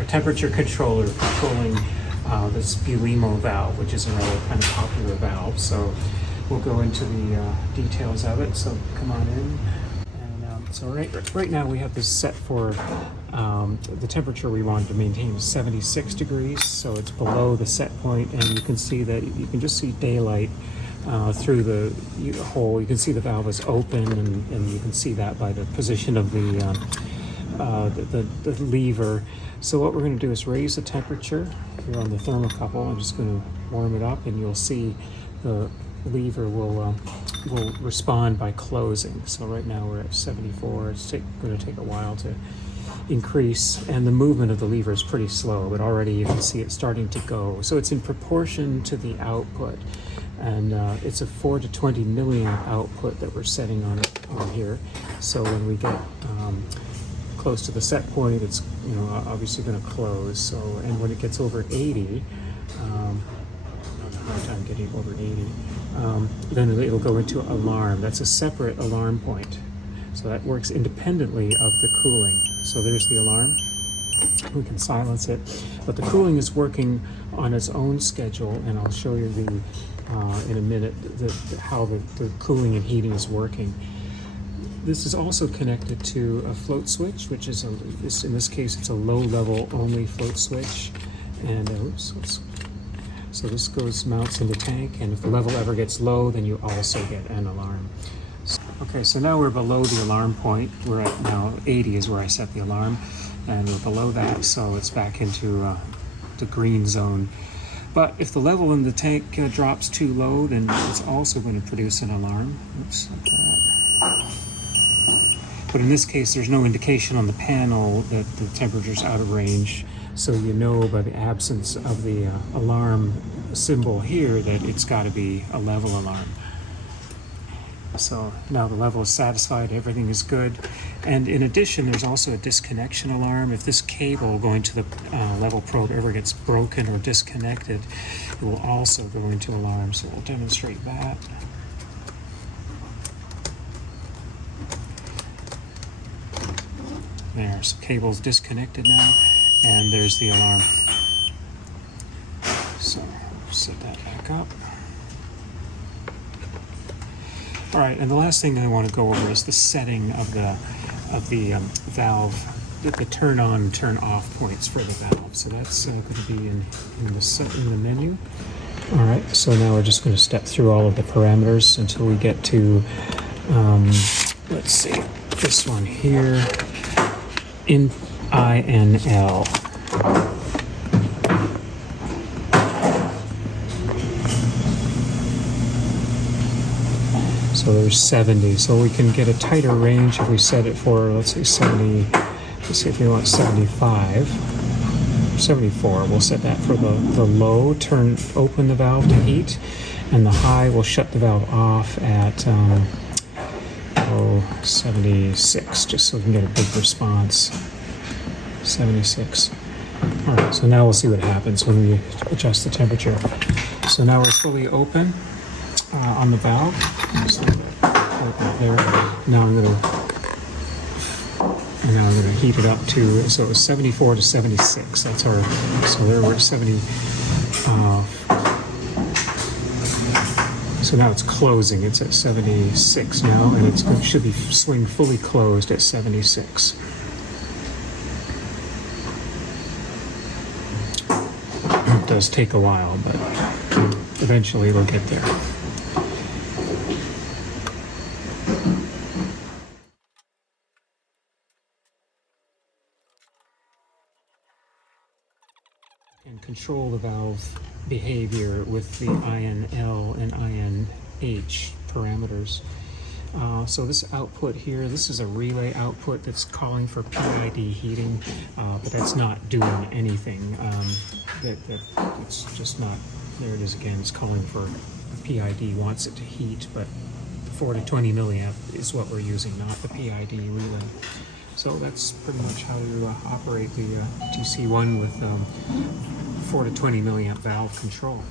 our temperature controller controlling this Bulimo valve, which is another kind of popular valve. So we'll go into the details of it. So come on in. And so right now we have this set for the temperature we wanted to maintain is 76 degrees. So it's below the set point, and you can see that you can just see daylight through the hole. You can see the valve is open, and you can see that by the position of the lever. So what we're going to do is raise the temperature here on the thermocouple. I'm just going to warm it up, and you'll see the lever will respond by closing. So right now we're at 74. It's going to take a while to increase, and the movement of the lever is pretty slow, but already you can see it starting to go. So it's in proportion to the output, and it's a 4 to 20 milliamp output that we're setting on it on here. So when we get close to the set point, it's obviously going to close. So, and when it gets over 80, I have a hard time getting over 80, then it'll go into alarm. That's a separate alarm point. So that works independently of the cooling. So there's the alarm. We can silence it, but the cooling is working on its own schedule, and I'll show you in a minute how the cooling and heating is working. This is also connected to a float switch, which is in this case it's a low level only float switch, and so this mounts in the tank, and if the level ever gets low, then you also get an alarm. Okay, so now we're below the alarm point. We're at now 80 is where I set the alarm, and we're below that, so it's back into the green zone. But if the level in the tank drops too low, then it's also going to produce an alarm. Oops, like that. But in this case, there's no indication on the panel that the temperature's out of range, so you know by the absence of the alarm symbol here that it's got to be a level alarm. So now the level is satisfied, everything is good. And in addition, there's also a disconnection alarm. If this cable going to the level probe ever gets broken or disconnected, it will also go into alarm. So we'll demonstrate that. There's cable's disconnected now, and there's the alarm. So set that back up. All right, and the last thing I want to go over is the setting of the valve, the turn on, turn off points for the valve. So that's going to be in the menu. All right, so now we're just going to step through all of the parameters until we get to, let's see, this one here, INL. So there's 70, so we can get a tighter range if we set it for, let's say 70, let's see if we want 75, 74, we'll set that for the low, open the valve to heat, and the high will shut the valve off at 76, just so we can get a big response. 76. All right, so now we'll see what happens when we adjust the temperature. So now we're fully open on the valve. So there. Now I'm going to heat it up to, so it was 74 to 76. That's our, so there we're at 70. So now it's closing. It's at 76 now, and it should be swing fully closed at 76. It does take a while, but eventually it'll get there. And control the valve behavior with the INL and INH parameters. So this output here, this is a relay output that's calling for PID heating, but that's not doing anything. It's just not, there it is again, it's calling for PID, wants it to heat, but 4 to 20 milliamp is what we're using, not the PID relay. So that's pretty much how you operate the TC1 with 4 to 20 milliamp valve control.